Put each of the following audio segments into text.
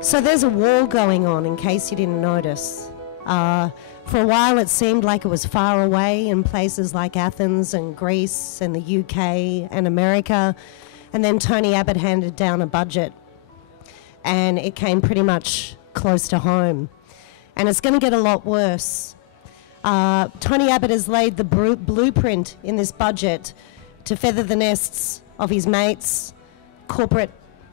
So there's a war going on, in case you didn't notice. For a while it seemed like it was far away in places like Athens and Greece and the UK and America, and then Tony Abbott handed down a budget and it came pretty much close to home. And it's going to get a lot worse. Tony Abbott has laid the blueprint in this budget to feather the nests of his mates, corporate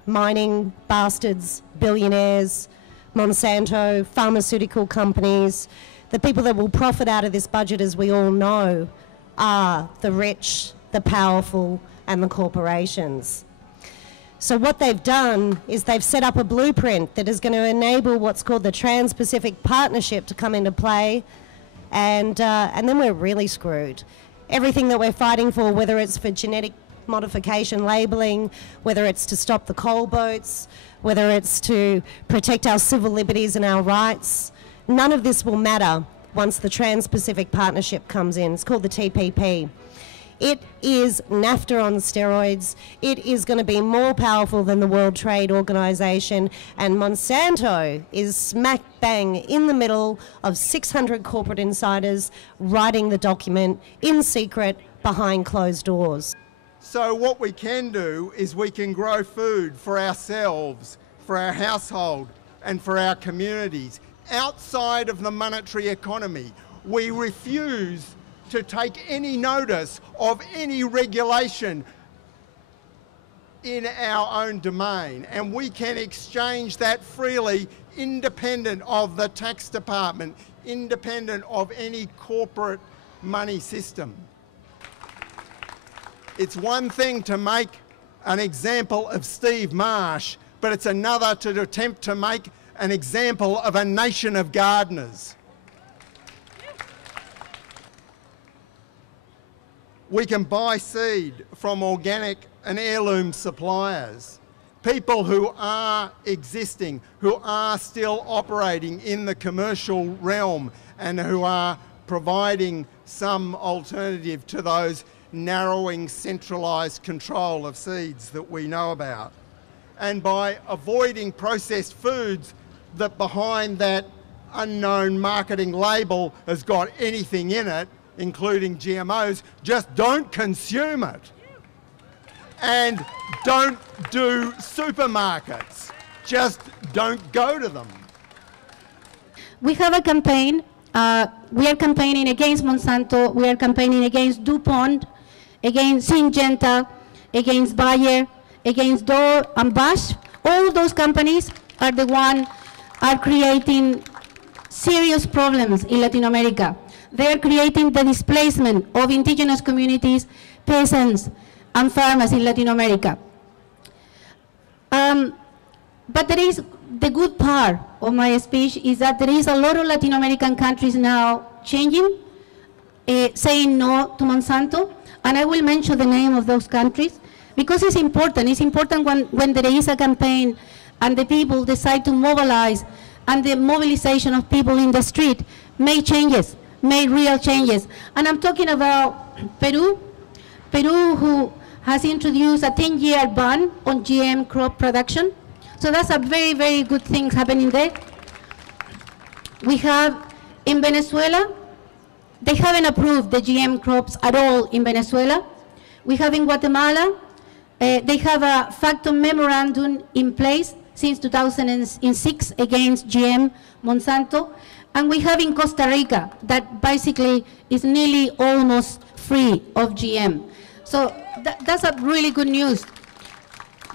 mining bastards, billionaires, Monsanto, pharmaceutical companies. The people that will profit out of this budget, as we all know, are the rich, the powerful, and the corporations. So what they've done is they've set up a blueprint that is going to enable what's called the Trans-Pacific Partnership to come into play, and then we're really screwed. Everything that we're fighting for, whether it's for genetic modification labelling, whether it's to stop the coal boats, whether it's to protect our civil liberties and our rights, none of this will matter once the Trans-Pacific Partnership comes in. It's called the TPP. It is NAFTA on steroids. It is going to be more powerful than the World Trade Organization, and Monsanto is smack bang in the middle of 600 corporate insiders writing the document in secret behind closed doors. So what we can do is we can grow food for ourselves, for our household, and for our communities outside of the monetary economy. We refuse to take any notice of any regulation in our own domain, and we can exchange that freely, independent of the tax department, independent of any corporate money system. It's one thing to make an example of Steve Marsh, but it's another to attempt to make an example of a nation of gardeners. We can buy seed from organic and heirloom suppliers, people who are existing, who are still operating in the commercial realm and who are providing some alternative to those narrowing centralised control of seeds that we know about. And by avoiding processed foods that behind that unknown marketing label has got anything in it, including GMOs, just don't consume it. And don't do supermarkets. Just don't go to them. We have a campaign. We are campaigning against Monsanto. We are campaigning against DuPont, against Syngenta, against Bayer, against Dow and Bosch. All those companies are the ones are creating serious problems in Latin America. They are creating the displacement of indigenous communities, peasants, and farmers in Latin America. But there is the good part of my speech is that there is a lot of Latin American countries now changing, saying no to Monsanto, and I will mention the name of those countries because it's important. It's important when there is a campaign and the people decide to mobilize, and the mobilization of people in the street make changes, make real changes. And I'm talking about Peru. Peru, who has introduced a 10-year ban on GM crop production. So that's a very, very good thing happening there. We have in Venezuela, they haven't approved the GM crops at all in Venezuela. We have in Guatemala, they have a factum memorandum in place since 2006 against GM Monsanto. And we have in Costa Rica that basically is nearly almost free of GM. So that's a really good news.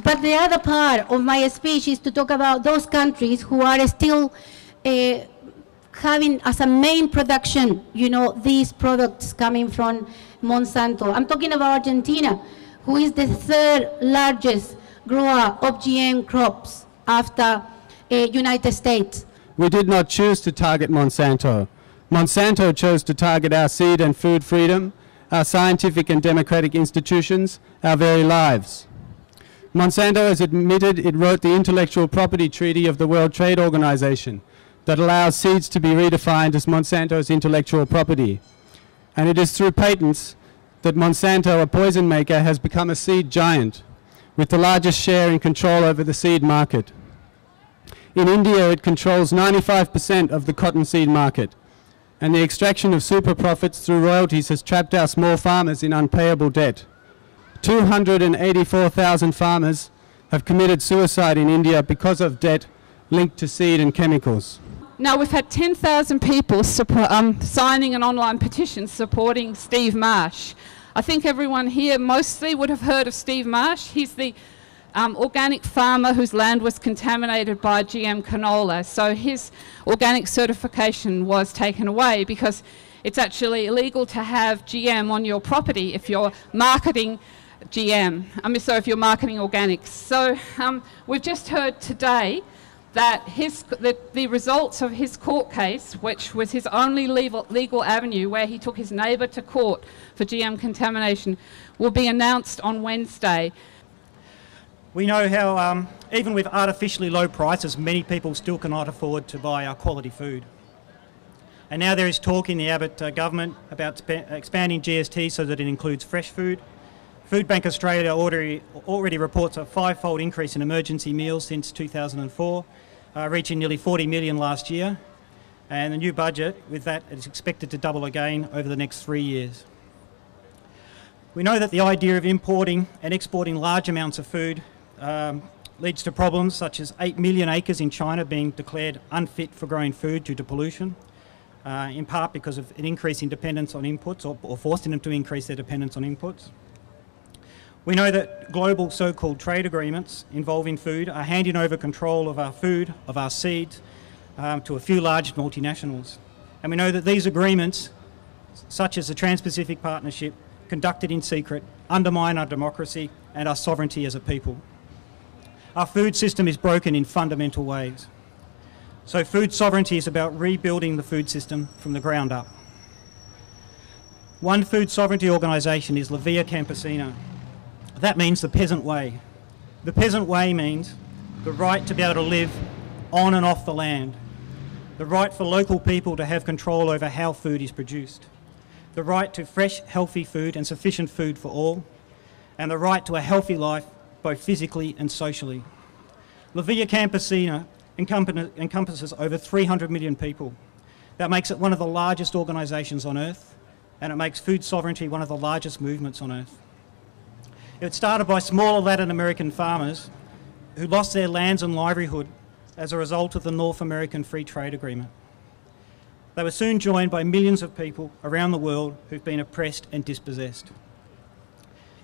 But the other part of my speech is to talk about those countries who are still having as a main production, these products coming from Monsanto. I'm talking about Argentina, who is the third largest grower of GM crops after United States. We did not choose to target Monsanto. Monsanto chose to target our seed and food freedom, our scientific and democratic institutions, our very lives. Monsanto has admitted it wrote the intellectual property treaty of the World Trade Organization that allows seeds to be redefined as Monsanto's intellectual property. And it is through patents that Monsanto, a poison maker, has become a seed giant with the largest share and control over the seed market. In India, it controls 95% of the cottonseed market, and the extraction of super profits through royalties has trapped our small farmers in unpayable debt. 284,000 farmers have committed suicide in India because of debt linked to seed and chemicals. Now, we've had 10,000 people signing an online petition supporting Steve Marsh. I think everyone here mostly would have heard of Steve Marsh. He's the organic farmer whose land was contaminated by GM canola. So his organic certification was taken away because it's actually illegal to have GM on your property if you're marketing GM. So if you're marketing organics. So we've just heard today that the results of his court case, which was his only legal avenue where he took his neighbour to court for GM contamination, will be announced on Wednesday. We know how, even with artificially low prices, many people still cannot afford to buy our quality food. And now there is talk in the Abbott government about expanding GST so that it includes fresh food. Food Bank Australia already reports a 5-fold increase in emergency meals since 2004, reaching nearly 40 million last year. And the new budget, with that, is expected to double again over the next 3 years. We know that the idea of importing and exporting large amounts of food leads to problems such as 8 million acres in China being declared unfit for growing food due to pollution, in part because of an increase in dependence on inputs or forcing them to increase their dependence on inputs. We know that global so-called trade agreements involving food are handing over control of our food, of our seeds, to a few large multinationals. And we know that these agreements, such as the Trans-Pacific Partnership, conducted in secret, undermine our democracy and our sovereignty as a people. Our food system is broken in fundamental ways. So food sovereignty is about rebuilding the food system from the ground up. One food sovereignty organisation is La Via Campesina. That means the peasant way. The peasant way means the right to be able to live on and off the land, the right for local people to have control over how food is produced, the right to fresh, healthy food and sufficient food for all, and the right to a healthy life, both physically and socially. La Via Campesina encompasses over 300 million people. That makes it one of the largest organisations on earth, and it makes food sovereignty one of the largest movements on earth. It started by smaller Latin American farmers who lost their lands and livelihood as a result of the North American Free Trade Agreement. They were soon joined by millions of people around the world who've been oppressed and dispossessed.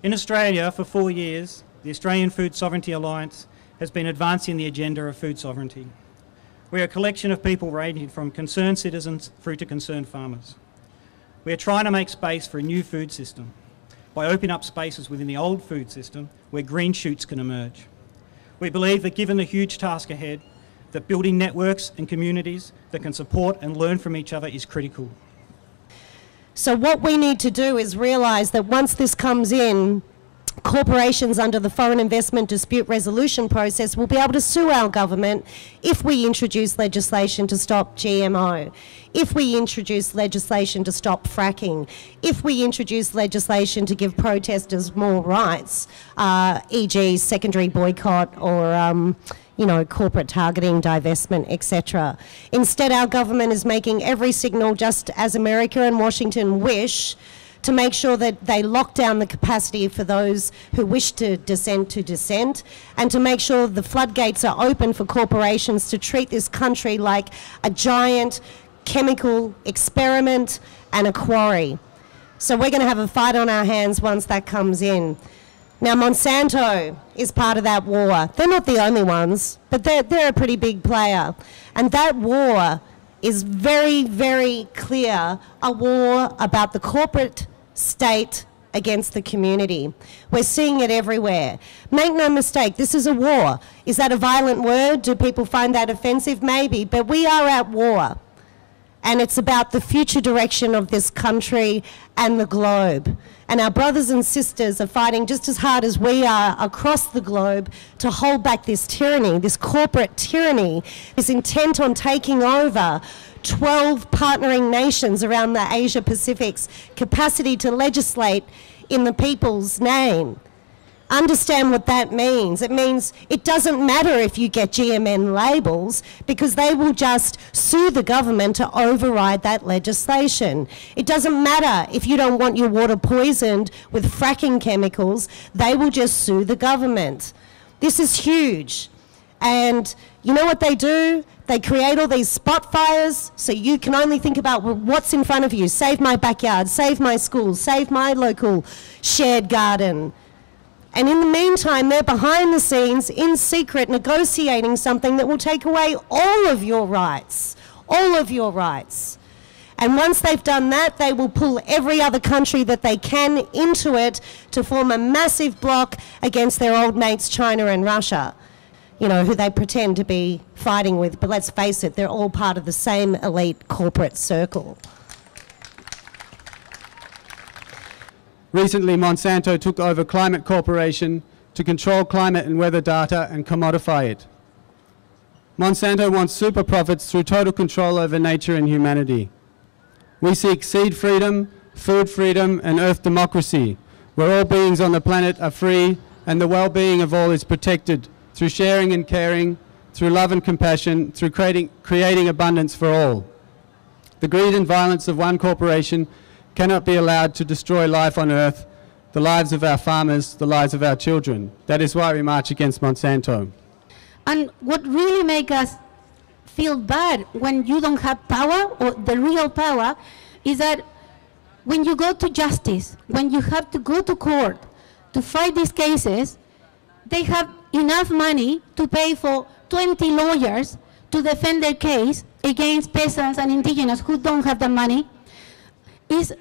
In Australia, for 4 years, the Australian Food Sovereignty Alliance has been advancing the agenda of food sovereignty. We are a collection of people ranging from concerned citizens through to concerned farmers. We are trying to make space for a new food system by opening up spaces within the old food system where green shoots can emerge. We believe that given the huge task ahead, that building networks and communities that can support and learn from each other is critical. So what we need to do is realise that once this comes in, corporations under the Foreign Investment Dispute Resolution process will be able to sue our government if we introduce legislation to stop GMO, if we introduce legislation to stop fracking, if we introduce legislation to give protesters more rights, e.g. secondary boycott or corporate targeting, divestment, etc. Instead, our government is making every signal, just as America and Washington wish, to make sure that they lock down the capacity for those who wish to dissent, and to make sure the floodgates are open for corporations to treat this country like a giant chemical experiment and a quarry. So we're going to have a fight on our hands once that comes in. Now, Monsanto is part of that war. They're not the only ones, but they're a pretty big player. And that war is very, very clear, a war about the corporate state against the community. We're seeing it everywhere. Make no mistake, this is a war. Is that a violent word? Do people find that offensive? Maybe, but we are at war. And it's about the future direction of this country and the globe. And our brothers and sisters are fighting just as hard as we are across the globe to hold back this tyranny, this corporate tyranny, this intent on taking over 12 partnering nations around the Asia Pacific's capacity to legislate in the people's name. Understand what that means. It means it doesn't matter if you get GMN labels, because they will just sue the government to override that legislation. It doesn't matter if you don't want your water poisoned with fracking chemicals, they will just sue the government. This is huge. And you know what they do? They create all these spot fires, so you can only think about what's in front of you. Save my backyard, save my school, save my local shared garden. And in the meantime, they're behind the scenes, in secret, negotiating something that will take away all of your rights. All of your rights. And once they've done that, they will pull every other country that they can into it to form a massive bloc against their old mates, China and Russia, you know, who they pretend to be fighting with. But let's face it, they're all part of the same elite corporate circle. Recently, Monsanto took over Climate Corporation to control climate and weather data and commodify it. Monsanto wants super profits through total control over nature and humanity. We seek seed freedom, food freedom, and earth democracy, where all beings on the planet are free and the well-being of all is protected through sharing and caring, through love and compassion, through creating abundance for all. The greed and violence of one corporation cannot be allowed to destroy life on Earth, the lives of our farmers, the lives of our children. That is why we march against Monsanto. And what really makes us feel bad when you don't have power, or the real power, is that when you go to justice, when you have to go to court to fight these cases, they have enough money to pay for 20 lawyers to defend their case against peasants and indigenous who don't have the money. Is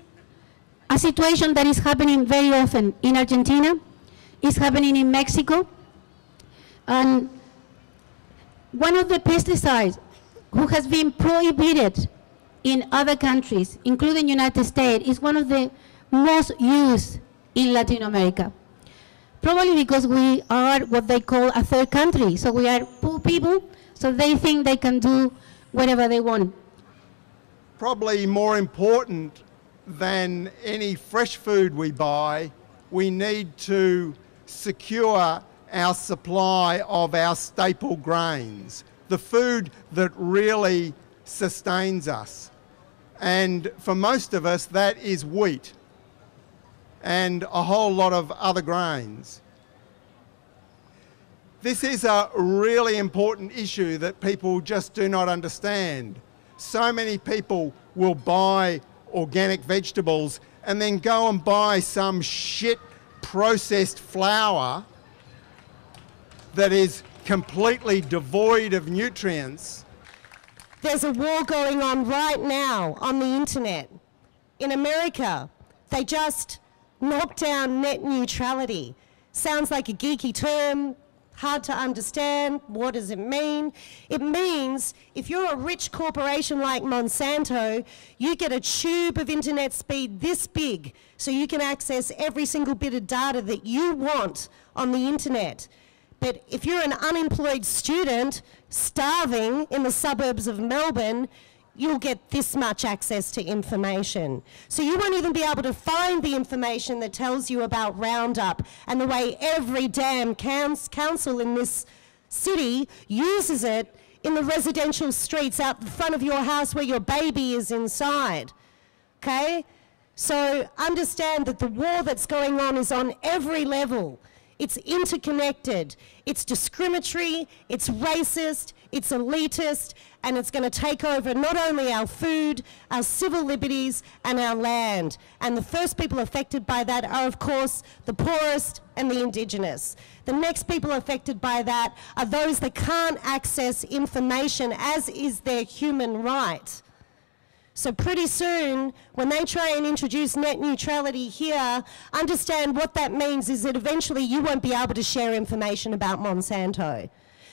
a situation that is happening very often in Argentina, is happening in Mexico. And one of the pesticides who has been prohibited in other countries, including United States, is one of the most used in Latin America. Probably because we are what they call a third country. So we are poor people, so they think they can do whatever they want. Probably more important than any fresh food we buy, we need to secure our supply of our staple grains, the food that really sustains us. And for most of us, that is wheat and a whole lot of other grains. This is a really important issue that people just do not understand. So many people will buy organic vegetables and then go and buy some shit processed flour that is completely devoid of nutrients. There's a war going on right now on the internet. In America, they just knocked down net neutrality. Sounds like a geeky term, hard to understand. What does it mean? It means if you're a rich corporation like Monsanto, you get a tube of internet speed this big so you can access every single bit of data that you want on the internet. But if you're an unemployed student starving in the suburbs of Melbourne, you'll get this much access to information. So you won't even be able to find the information that tells you about Roundup and the way every damn council in this city uses it in the residential streets out the front of your house where your baby is inside, okay? So understand that the war that's going on is on every level. It's interconnected, it's discriminatory, it's racist, it's elitist, and it's going to take over not only our food, our civil liberties, and our land. And the first people affected by that are, of course, the poorest and the Indigenous. The next people affected by that are those that can't access information, as is their human right. So pretty soon, when they try and introduce net neutrality here, understand what that means is that eventually you won't be able to share information about Monsanto.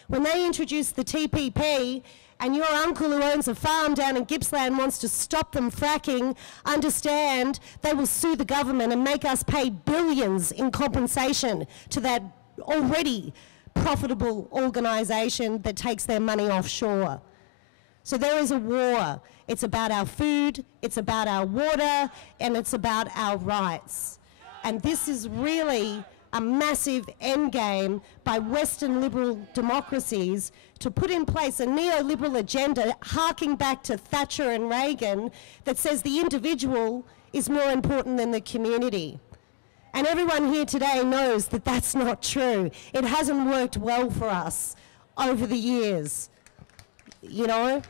When they introduce the TPP, and your uncle who owns a farm down in Gippsland wants to stop them fracking, understand they will sue the government and make us pay billions in compensation to that already profitable organisation that takes their money offshore. So there is a war. It's about our food, it's about our water, and it's about our rights. And this is really a massive endgame by Western liberal democracies to put in place a neoliberal agenda harking back to Thatcher and Reagan that says the individual is more important than the community. And everyone here today knows that that's not true. It hasn't worked well for us over the years, you know?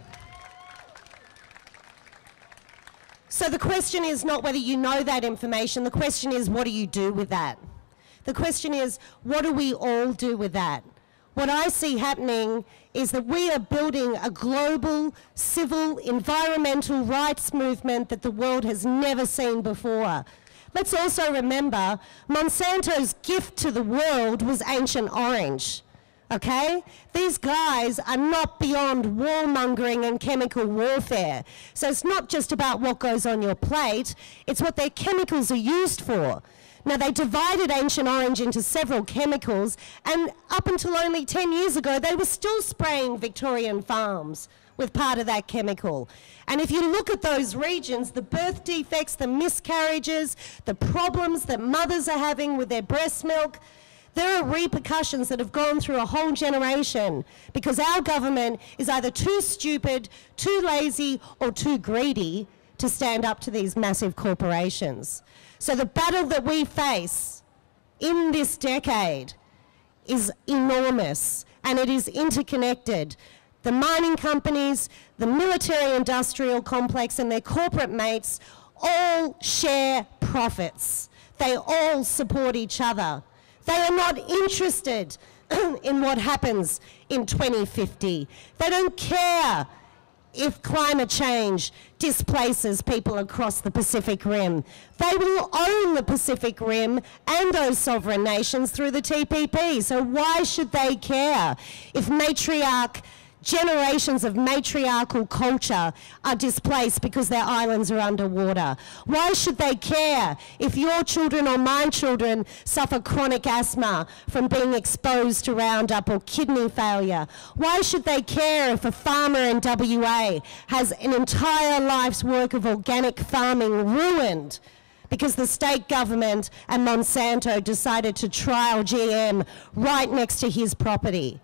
So the question is not whether you know that information, the question is what do you do with that? The question is, what do we all do with that? What I see happening is that we are building a global, civil, environmental rights movement that the world has never seen before. Let's also remember, Monsanto's gift to the world was Ancient Orange, okay? These guys are not beyond warmongering and chemical warfare. So it's not just about what goes on your plate, it's what their chemicals are used for. Now, they divided Ancient Orange into several chemicals, and up until only 10 years ago, they were still spraying Victorian farms with part of that chemical. And if you look at those regions, the birth defects, the miscarriages, the problems that mothers are having with their breast milk, there are repercussions that have gone through a whole generation because our government is either too stupid, too lazy, or too greedy to stand up to these massive corporations. So the battle that we face in this decade is enormous, and it is interconnected. The mining companies, the military-industrial complex, and their corporate mates all share profits. They all support each other. They are not interested in what happens in 2050. They don't care if climate change displaces people across the Pacific Rim. They will own the Pacific Rim and those sovereign nations through the TPP. So why should they care if generations of matriarchal culture are displaced because their islands are underwater? Why should they care if your children or my children suffer chronic asthma from being exposed to Roundup or kidney failure? Why should they care if a farmer in WA has an entire life's work of organic farming ruined because the state government and Monsanto decided to trial GM right next to his property?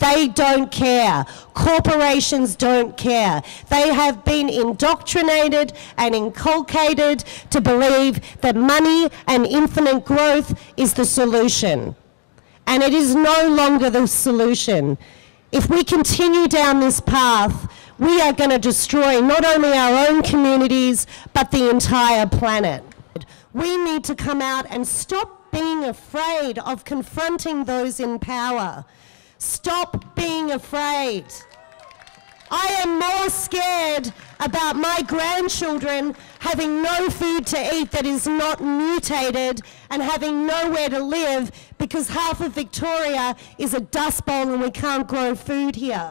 They don't care. Corporations don't care. They have been indoctrinated and inculcated to believe that money and infinite growth is the solution. And it is no longer the solution. If we continue down this path, we are going to destroy not only our own communities, but the entire planet. We need to come out and stop being afraid of confronting those in power. Stop being afraid. I am more scared about my grandchildren having no food to eat that is not mutated and having nowhere to live because half of Victoria is a dust bowl and we can't grow food here.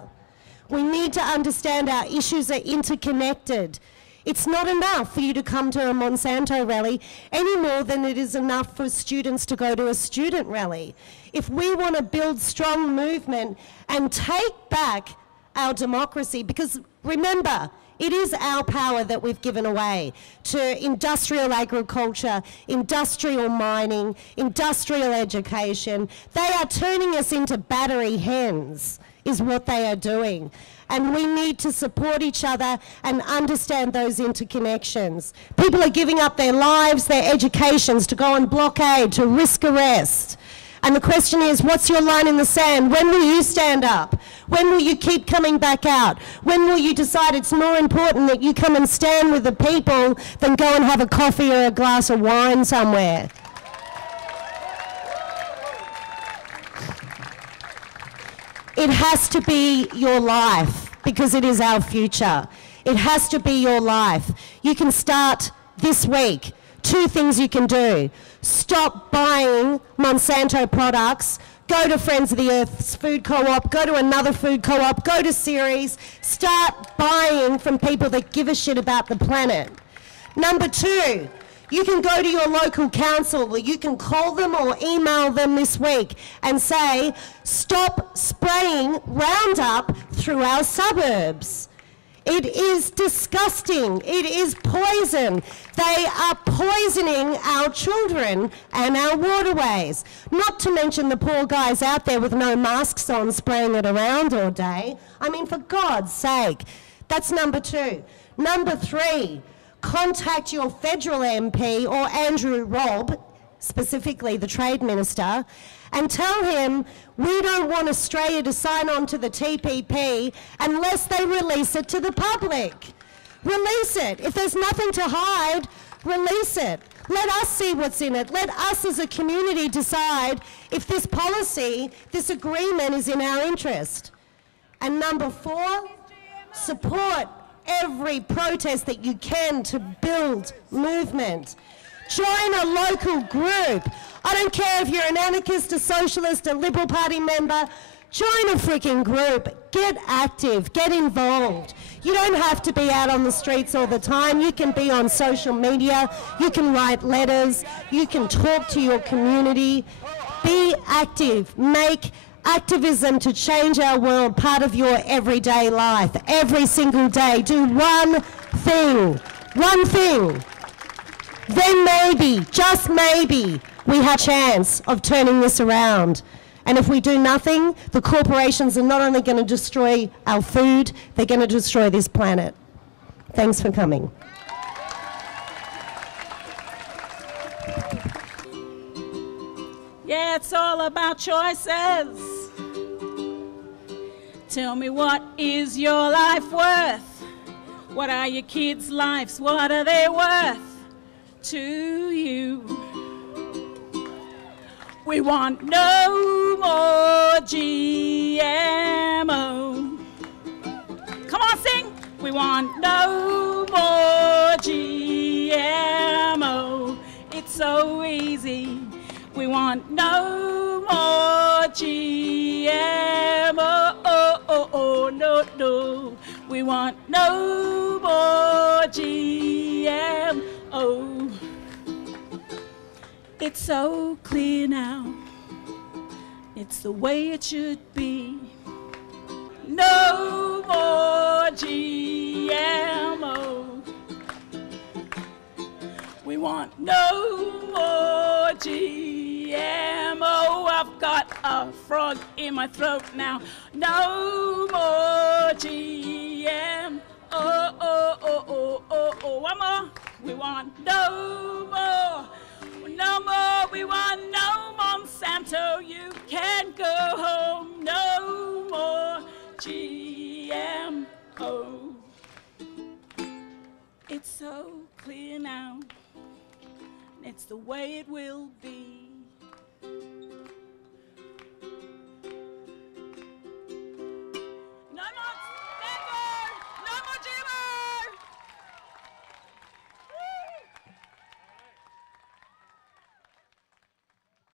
We need to understand our issues are interconnected. It's not enough for you to come to a Monsanto rally any more than it is enough for students to go to a student rally. If we want to build strong movement and take back our democracy, because remember, it is our power that we've given away to industrial agriculture, industrial mining, industrial education. They are turning us into battery hens, is what they are doing. And we need to support each other and understand those interconnections. People are giving up their lives, their educations to go on blockade, to risk arrest. And the question is, what's your line in the sand? When will you stand up? When will you keep coming back out? When will you decide it's more important that you come and stand with the people than go and have a coffee or a glass of wine somewhere? It has to be your life because it is our future. It has to be your life. You can start this week. 2 things you can do. Stop buying Monsanto products. Go to Friends of the Earth's food co-op. Go to another food co-op. Go to Ceres. Start buying from people that give a shit about the planet. Number 2, you can go to your local council, or you can call them or email them this week and say, stop spraying Roundup through our suburbs. It is disgusting. It is poison. They are poisoning our children and our waterways. Not to mention the poor guys out there with no masks on spraying it around all day. I mean, for God's sake. That's number 2. Number 3, contact your federal MP or Andrew Robb, specifically the Trade Minister, and tell him we don't want Australia to sign on to the TPP unless they release it to the public. Release it. If there's nothing to hide, release it. Let us see what's in it. Let us as a community decide if this policy, this agreement is in our interest. And number 4, support every protest that you can to build movement. Join a local group. I don't care if you're an anarchist, a socialist, a Liberal Party member. Join a freaking group. Get active. Get involved. You don't have to be out on the streets all the time. You can be on social media. You can write letters. You can talk to your community. Be active. Make activism to change our world part of your everyday life. Every single day. Do one thing. One thing. Then maybe, just maybe, we have a chance of turning this around. And if we do nothing, the corporations are not only going to destroy our food, they're going to destroy this planet. Thanks for coming. Yeah, it's all about choices. Tell me, what is your life worth? What are your kids' lives? What are they worth to you? We want no more GMO. Come on, sing. We want no more GMO. It's so easy. We want no more GMO. Oh, oh, oh, no, no. We want no more GMO. It's so clear now. It's the way it should be. No more GMO. We want no more GMO. I've got a frog in my throat now. No more GMO. Oh, oh, oh, oh, oh, oh. One more. We want no more. No more. We want no Monsanto. You can go home. No more GMO. It's so clear now. It's the way it will be.